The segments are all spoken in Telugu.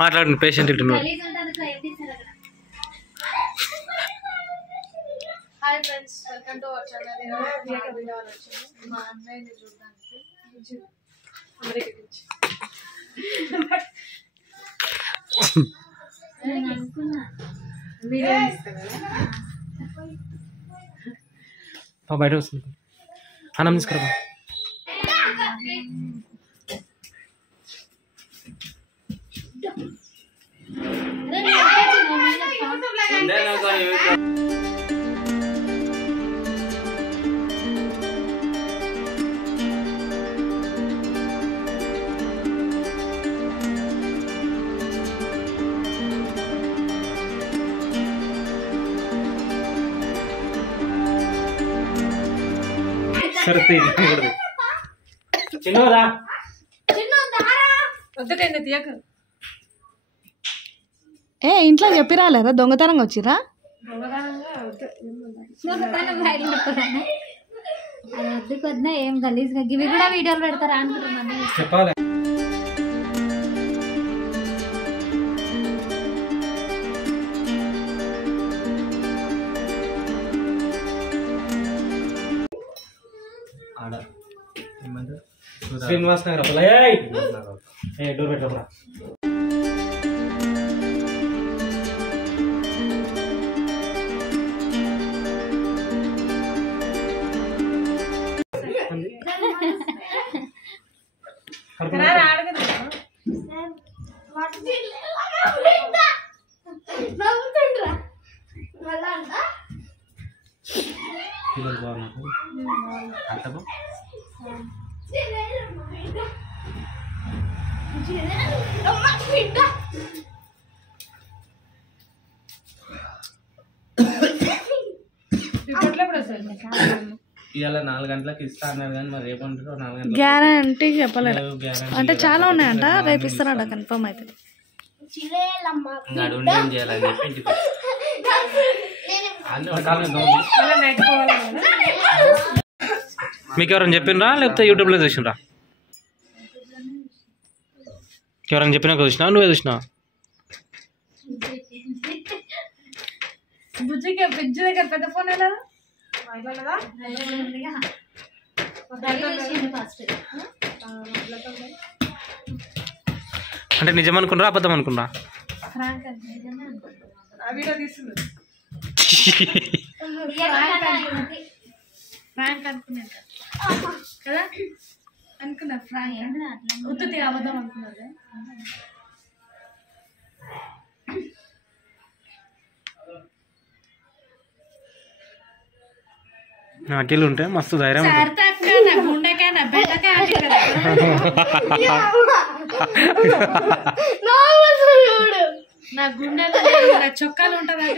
మాట్లాడండి పేషెంట్ ఇట్టున్నాడు. Hi friends, welcome to our channel. మా అన్నయ్యని చూడడానికి అమెరికా నుంచి బయట వస్తుంది. అన్నం తీసుకురా. చిన్నదా ఏ ఇంట్లో చెప్పిరాలేరా దొంగతనంగా వచ్చిరా? వద్దుకొద్దా ఏం గలీజ్గా ఇవి కూడా వీడియోలు పెడతారా అనుకుంటున్నాను. చెప్పాలి. శ్రీనివాస్ నగర్ డోర్ పెట్టరా. ఇవాళ 4 గంటలకు ఇస్తా అన్నారు కానీ మరి రేపు అంటారు 4 గంటలకు గ్యారంటీ చెప్పలేదు. అంటే చాలా ఉన్నాయంట, రేపు ఇస్తారట కన్ఫర్మ్ అయితే. చేయాలని చెప్పి ఇంటికి మీకు ఎవరైనా చెప్పిండ్రా లేకపోతే యూట్యూబ్లో చూసినరా? ఎవరైనా చెప్పినాక చూసినా నువ్వే చూసినావా? బుజ్జికి ఫ్రిడ్జ్ దగ్గర పెద్ద ఫోన్ ఎలా అంటే నిజం అనుకున్నారా అబద్ధం అనుకున్నా? ఫ్రాంక్ అనుకున్నా కదా, అనుకున్నా ఫ్రాంక్ ఉత్తుతి అబద్ధం అనుకున్నది. నాకెళ్ళి ఉంటే మస్తు ధైర్యం. నా గుండెలో చొక్కాలు ఉంటుంది.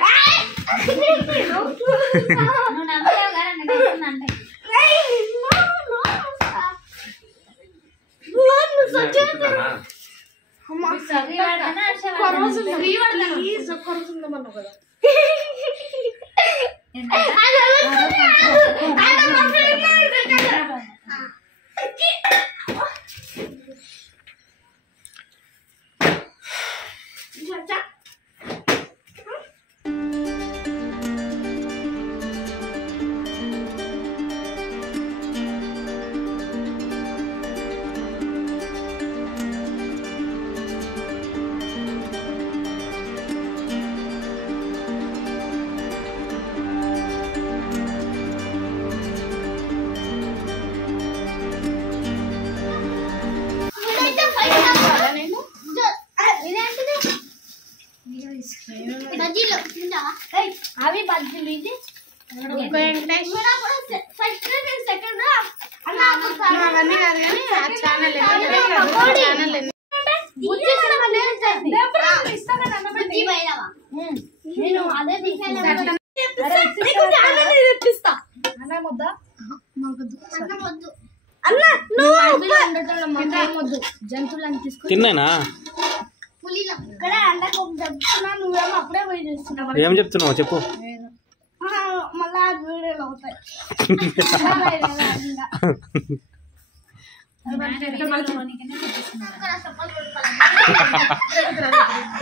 అవి బజ్జీలు ఇది అవన్నీ కాదు కానీ ఆ ఛానల్ నేను అదే తెప్పిస్తా అన్న ముద్ద అన్న జంతువులను తీసుకుని తిన్నానా ఇక్కడ అండకు చెప్తున్నా, నువ్వేమో అప్పుడే పోయి చూస్తున్నావు. ఏం చెప్తున్నావు చెప్పు. మళ్ళా వీడియోలు అవుతాయి.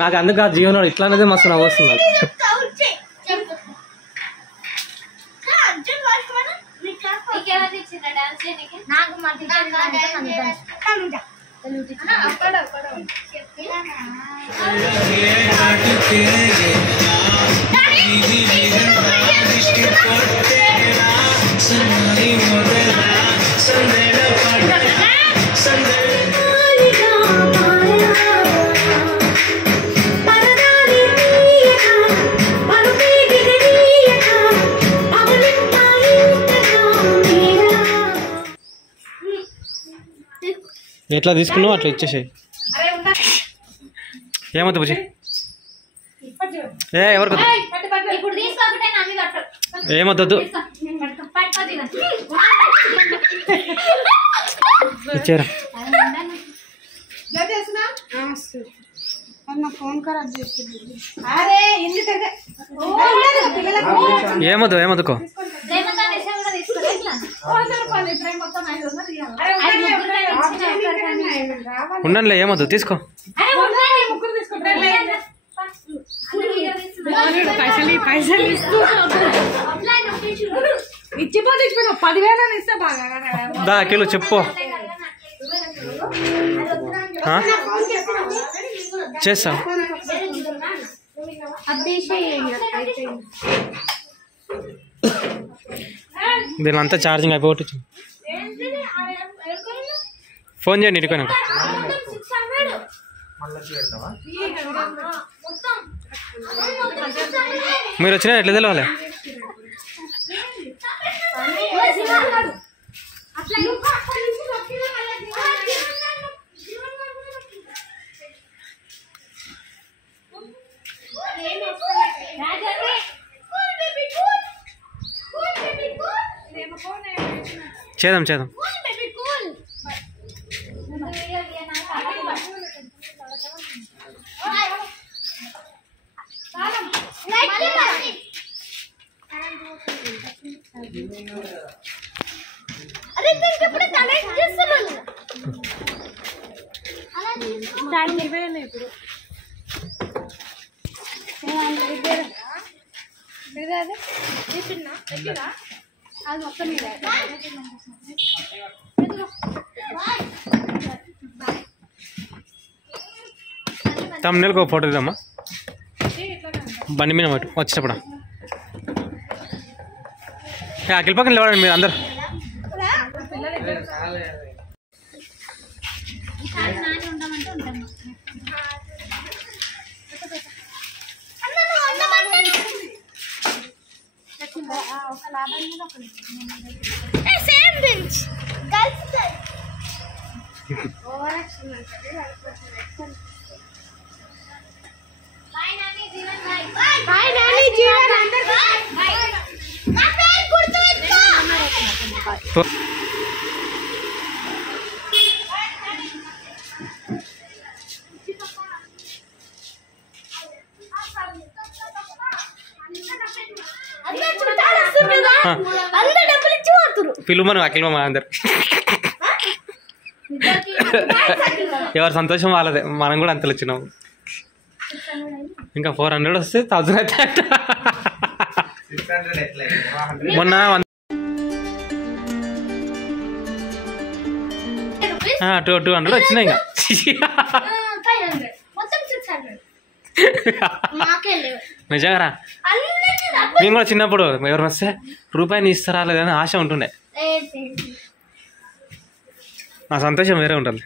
నాకు అందుకు ఆ జీవనం ఇట్లా అనేది మస్తు నవ్వు వస్తుంది. ఎట్లా తీసుకున్నావు అట్లా ఇచ్చేసాయి. ఏమవుతుంది బుజ్జి? ఎవరికి ఏమొద్దు ఇచ్చారా? ఏమొద్దు ఏమొద్దుకో ఉండండిలే, ఏమొద్దు తీసుకో. ఇచ్చిపోతే 10,000 ఇస్తా బాగా దా కిలో చెప్పు చేస్తా. దీని అంతా ఛార్జింగ్ అయిపోవచ్చు. ఫోన్ చేయండి ఇటుకొని. మీరు వచ్చినా ఎట్లా తెలవాలి? చేద్దాం చేద్దాం. తమ్ముళ్ళకి ఒక ఫోటో ఇద్దామా బండి మీద వచ్చేటప్పుడు. అఖిల్ పక్కన లేవండి మీరు అందరు. పిలువమను అఖిల్ మామ అందరు. ఎవరు సంతోషం వాళ్ళదే, మనం కూడా అంతలో వచ్చినాము. ఇంకా 400 వస్తే 1000 అయితే మొన్న 200 వచ్చినాయి. ఇంకా నిజంగా మేము కూడా చిన్నప్పుడు ఎవరు వస్తే రూపాయిని ఇస్తారా లేదని ఆశ ఉంటుండే. ఆ సంతోషం వేరే ఉంటుంది.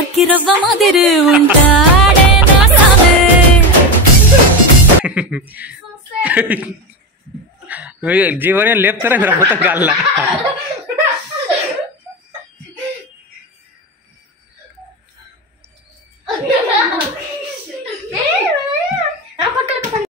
అక్కిరవ్వ మాదిరి ఉంటాడే నా సామే. జీవనం లేపుతారా మీరు మొత్తం గాల్లా.